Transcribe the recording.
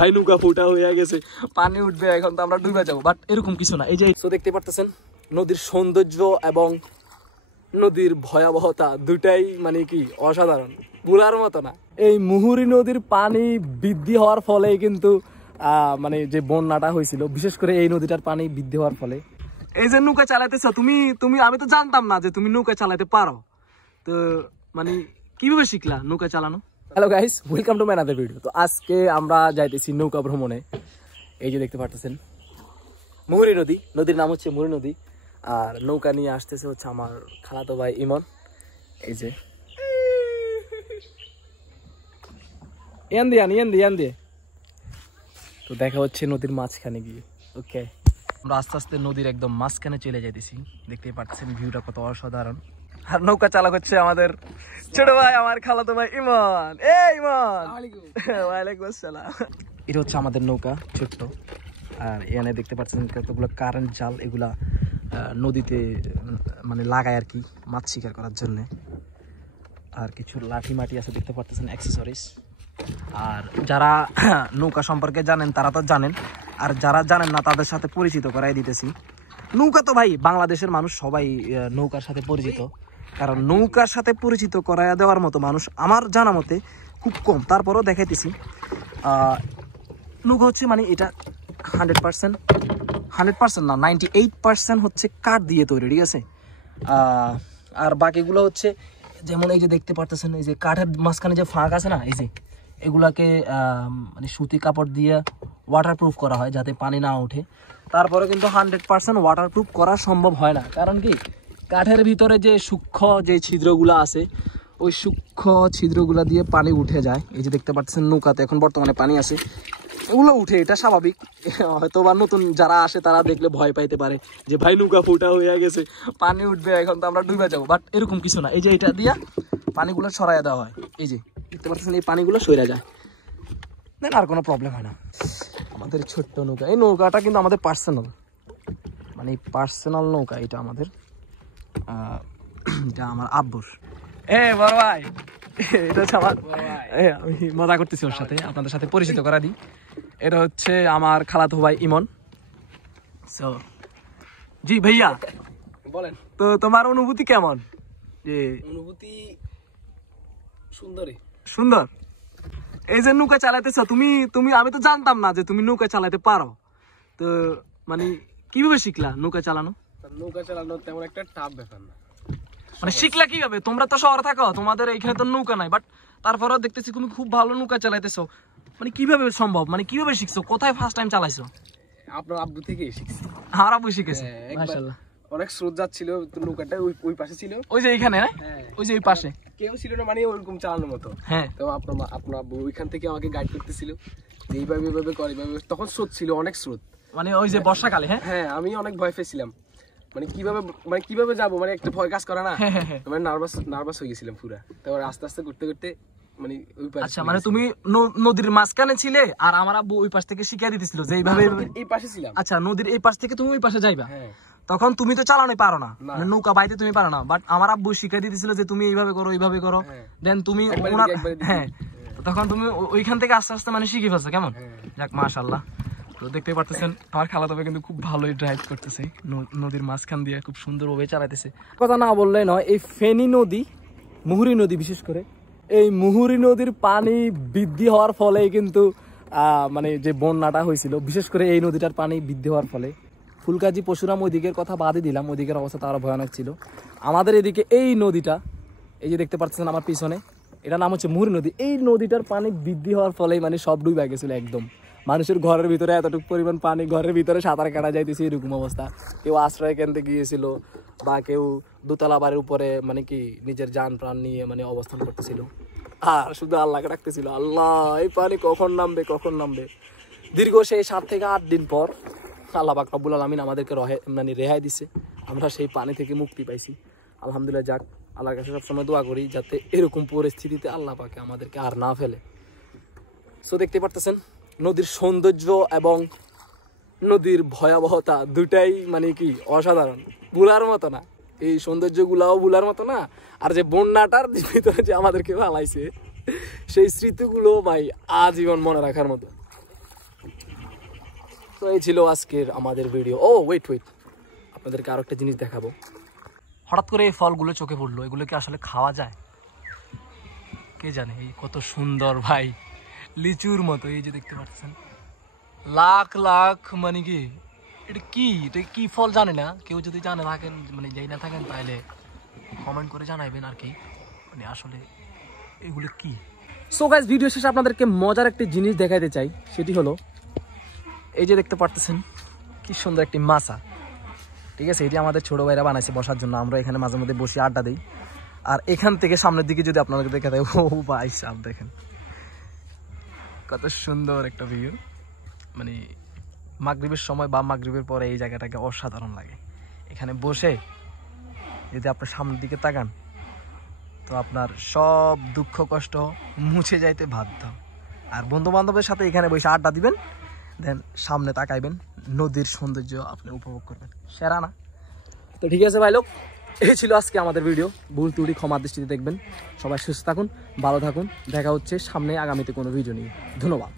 ভাই নৌকা ফুটা হয়ে গেছে, পানি উঠবে, এখন তো আমরা ডুবে যাবো, বাট এরকম কিছু না। এই যে দেখতে পারতেছেন নদীর সৌন্দর্য এবং নদীর ভয়াবহতা দুটাই মানে কি অসাধারণ, ভুলার মতো না। এই মুহুরী নদীর পানি বৃদ্ধি হওয়ার ফলে কিন্তু মানে যে বন্যাটা হয়েছিল, বিশেষ করে এই নদীটার পানি বৃদ্ধি হওয়ার ফলে। এই যে নৌকা চালাইতেছ তুমি আমি তো জানতাম না যে তুমি নৌকা চালাতে পারো, তো মানে কিভাবে শিখলা নৌকা চালানো? Hello guys, welcome to my another video. তো আজকে আমরা যাইতেছি নৌকা ভ্রমণে। এই যে দেখতে পারতেছেন মুহুরী নদী, নদীর নাম হচ্ছে মুহুরী নদী। আর নৌকা নিয়ে আসতেছে হচ্ছে আমার খালাতো ভাই ইমন। এই যে ইয়ান দিয়ে তো দেখা হচ্ছে নদীর মাঝখানে গিয়ে। ওকে, আমরা আস্তে আস্তে নদীর একদম মাঝখানে চলে যাইতেছি। দেখতেই পাচ্ছেন ভিউটা কত অসাধারণ। আর নৌকা চালক হচ্ছে আমাদের ছোট ভাই, আমার খালাতো ভাই ইমন। ইমন, ওয়ালাইকুম আসসালাম। এটা হচ্ছে আমাদের নৌকা, ছোট্ট। আর এখানে দেখতে পাচ্ছেন কতগুলো কারেন্ট জাল, এগুলা নদীতে মানে লাগায় আর কি মাছ শিকার করার জন্য। আর কিছু লাঠি মাটি আছে দেখতে পাচ্ছেন, অ্যাক্সেসরিজ। আর যারা নৌকা সম্পর্কে জানেন তারা তো জানেন, আর যারা জানেন না তাদের সাথে পরিচিত করাই দিতেছি। নৌকা তো ভাই বাংলাদেশের মানুষ সবাই নৌকার সাথে পরিচিত, কারণ নৌকার সাথে পরিচিত করাইয়া দেওয়ার মতো মানুষ আমার জানা মতে খুব কম। তারপরেও দেখাইতেছি নৌকা হচ্ছে মানে এটা 100% না, 98% হচ্ছে কাঠ দিয়ে তৈরি, ঠিক আছে। আর বাকিগুলো হচ্ছে যেমন এই যে দেখতে পারতেছেন, এই যে কাঠের মাঝখানে যে ফাঁক আছে না, এই যে এগুলাকে মানে সুতি কাপড় দিয়ে ওয়াটারপ্রুফ করা হয় যাতে পানি না ওঠে। তারপরে কিন্তু 100% ওয়াটারপ্রুফ করা সম্ভব হয় না, কারণ কি কাঠের ভিতরে যে সূক্ষ্ম যে ছিদ্রগুলো আছে, ওই সূক্ষ্ম ছিদ্রগুলো দিয়ে পানি উঠে যায়। এই যে দেখতে পাচ্ছেন নৌকাতে এখন বর্তমানে পানি আছে, এগুলো উঠে, এটা স্বাভাবিক। হয়তো বা নতুন যারা আসে তারা দেখলে ভয় পাইতে পারে যে ভাই নৌকা ফুটা হয়ে গেছে, পানি উঠবে, এখন তো আমরা ডুবে যাবো, বাট এরকম কিছু না। এই যে এটা দিয়া পানিগুলো সরাইয়া দেওয়া হয়, এই যে দেখতে পাচ্ছেন এই পানিগুলো সরে যায়, দেন আর কোনো প্রবলেম হয় না। আমাদের ছোট্ট নৌকা, এই নৌকাটা কিন্তু আমাদের পার্সোনাল, মানে পার্সোনাল নৌকা এটা আমাদের, এটা আমার আব্বুর। বড় ভাই, এটা হচ্ছে আমার, আমি মজা করতেছি ওর সাথে, আপনাদের সাথে পরিচিত করা দিই। এটা হচ্ছে আমার খালাতো ভাই ইমন। সো জি ভাইয়া বলেন তো, তোমার অনুভূতি কেমন? যে অনুভূতি সুন্দর। এই যে নৌকা চালাইতেছ তুমি আমি তো জানতাম না যে তুমি নৌকা চালাতে পারো, তো মানে কিভাবে শিখলা নৌকা চালানো? নৌকা চালানো তেমন একটা টাফ ব্যাপার না, মানে শিখলা কিভাবে? তোমরা তো শহরে থাকো, তোমাদের এইখানে তো নৌকা নাই, বাট তারপরেও দেখতেছি তুমি খুব ভালো নৌকা চালাইতেছো। মানে কিভাবে সম্ভব, মানে কিভাবে শিখছো, কোথায় ফার্স্ট টাইম চালাইছো? আপনার আব্বু থেকেই শিখছি। আমার আব্বু শিখেছে, মাশাআল্লাহ। অনেক স্রোত যাচ্ছিল, তো নৌকাটা ওই পাশে ছিল, ওই যে এইখানে, ওই যে ওই পাশে কেউ ছিল না, মানে ওরকম চালানোর মতো। হ্যাঁ, তো আপনার আব্বু ওইখান থেকে আমাকে গাইড করতেছিল, এইভাবে করে এইভাবে। তখন স্রোত ছিল, অনেক স্রোত, মানে ওই যে বর্ষাকালে। হ্যাঁ, আমি অনেক ভয় পেয়েছিলাম, মানে কিভাবে যাবো, মানে একটা ভয় কাজ করে না, মানে নার্ভাস হয়ে গেছিলাম পুরা। তারপর আস্তে আস্তে করতে মানে ওই পাশে। আচ্ছা, মানে তুমি নদীর মাঝখানে ছিলে, আর আমার আব্বু ওই পাশ থেকে শিখিয়ে দিতেছিল যে এইভাবে এই পাশে ছিলাম। আচ্ছা, নদীর এই পাশ থেকে তুমি ওই পাশে যাইবা, তখন তুমি তো চালানো পারো না, মানে নৌকা বাইতে তুমি পারো না, বাট আমার আব্বু শিখিয়ে দিতেছিল যে তুমি এইভাবে করো, এইভাবে করো, দেন তুমি তখন তুমি ওইখান থেকে আস্তে আস্তে মানে শিখে ফেলছো। কেমন, যাক মাশাআল্লাহ। তো দেখতে পারতেছেন আমার খালাতো ভাই কিন্তু খুব ভালোই ড্রাইভ করতেছে, নদীর মাঝখান দিয়ে খুব সুন্দরভাবে চালাইতেছে। কথা না বললে নয়, এই ফেনী নদী, মুহুরী নদী বিশেষ করে, এই মুহুরী নদীর পানি বৃদ্ধি হওয়ার ফলে কিন্তু মানে যে বন্যাটা হয়েছিল, বিশেষ করে এই নদীটার পানি বৃদ্ধি হওয়ার ফলে ফুলকাজি পশুরাম ওইদিকের কথা বাদই দিলাম, ওইদিকের অবস্থা তো আরো ভয়ানক ছিল। আমাদের এদিকে এই নদীটা, এই যে দেখতে পাচ্ছেন আমার পিছনে, এটার নাম হচ্ছে মুহুরী নদী। এই নদীটার পানি বৃদ্ধি হওয়ার ফলে মানে সব ডুবে গেছিল একদম। মানুষের ঘরের ভিতরে এতটুকু পরিমাণ পানি, ঘরের ভিতরে সাঁতার কাটা যাইতেছে এরকম অবস্থা। কেউ আশ্রয় কেন্দ্রে গিয়েছিল, বা কেউ দোতলা বাড়ির উপরে মানে কি নিজের যান প্রাণ নিয়ে মানে অবস্থান করতেছিল, আর শুধু আল্লাহকে ডাকতেছিল, আল্লাহ এই পানি কখন নামবে। দীর্ঘ সেই 7 থেকে 8 দিন পর আল্লাহ পাক রব্বুল আলামিন আমাদেরকে মানে রেহাই দিছে, আমরা সেই পানি থেকে মুক্তি পাইছি, আলহামদুলিল্লাহ। যাক, আল্লাহর কাছে সবসময় দোয়া করি যাতে এরকম পরিস্থিতিতে আল্লাহ পাকে আমাদেরকে আর না ফেলে। সো দেখতে পারতেছেন নদীর সৌন্দর্য এবং নদীর ভয়াবহতা দুটাই মানে কি অসাধারণ, ভুলার মতো না। এই সৌন্দর্যগুলাও ভুলার মতো না, আর যে বন্যাটার ভিতরে যে আমাদেরকে ফালাইছে সেই স্মৃতিগুলো ভাই আজীবন মনে রাখার মতো। এই ছিল আজকের আমাদের ভিডিও। ও ওয়েট আপনাদেরকে আরো একটা জিনিস দেখাবো। হঠাৎ করে এই ফলগুলো চোখে পড়লো, এগুলো কি আসলে খাওয়া যায় কে জানে। এই কত সুন্দর ভাই, লিচুর মতো। এই যে দেখতে পাচ্ছেন লাখ লাখ, মানে কি এটা কি ফল জানে না কেউ, যদি জানে থাকেন মানে যাই না থাকেন তাহলে কমেন্ট করে জানাইবেন আর কি, মানে আসলে এগুলো কি। সো গাইস, ভিডিও শেষে আপনাদেরকে মজার একটি জিনিস দেখাইতে চাই, সেটি হলো এই যে দেখতে পারতেছেন কি সুন্দর একটি মাছা। ঠিক আছে, এটি আমাদের ছোট ভাইরা বানাইছে বসার জন্য, আমরা এখানে মাঝে মধ্যে বসে আড্ডা দিই। আর এখান থেকে সামনের দিকে যদি আপনাদেরকে দেখা দেয়, ও ভাই সাহেব দেখেন কত সুন্দর একটা ভিউ। মানে মাগরিবের সময় বা মাগরিবের পরে এই জায়গাটাকে অসাধারণ লাগে। এখানে বসে যদি আপনার সামনের দিকে তাকান তো আপনার সব দুঃখ কষ্ট মুছে যাইতে বাধ্য। আর বন্ধু বান্ধবের সাথে এখানে বসে আড্ডা দিবেন, দেন সামনে তাকাইবেন, নদীর সৌন্দর্য আপনি উপভোগ করবেন। সেরা না? তো ঠিক আছে ভাই লোক, এই ছিল আজকে আমাদের ভিডিও। ভুল ত্রুটি ক্ষমার দৃষ্টিতে দেখবেন। সবাই সুস্থ থাকুন, ভালো থাকুন। দেখা হচ্ছে সামনে আগামীতে কোনো ভিডিও নিয়ে। ধন্যবাদ।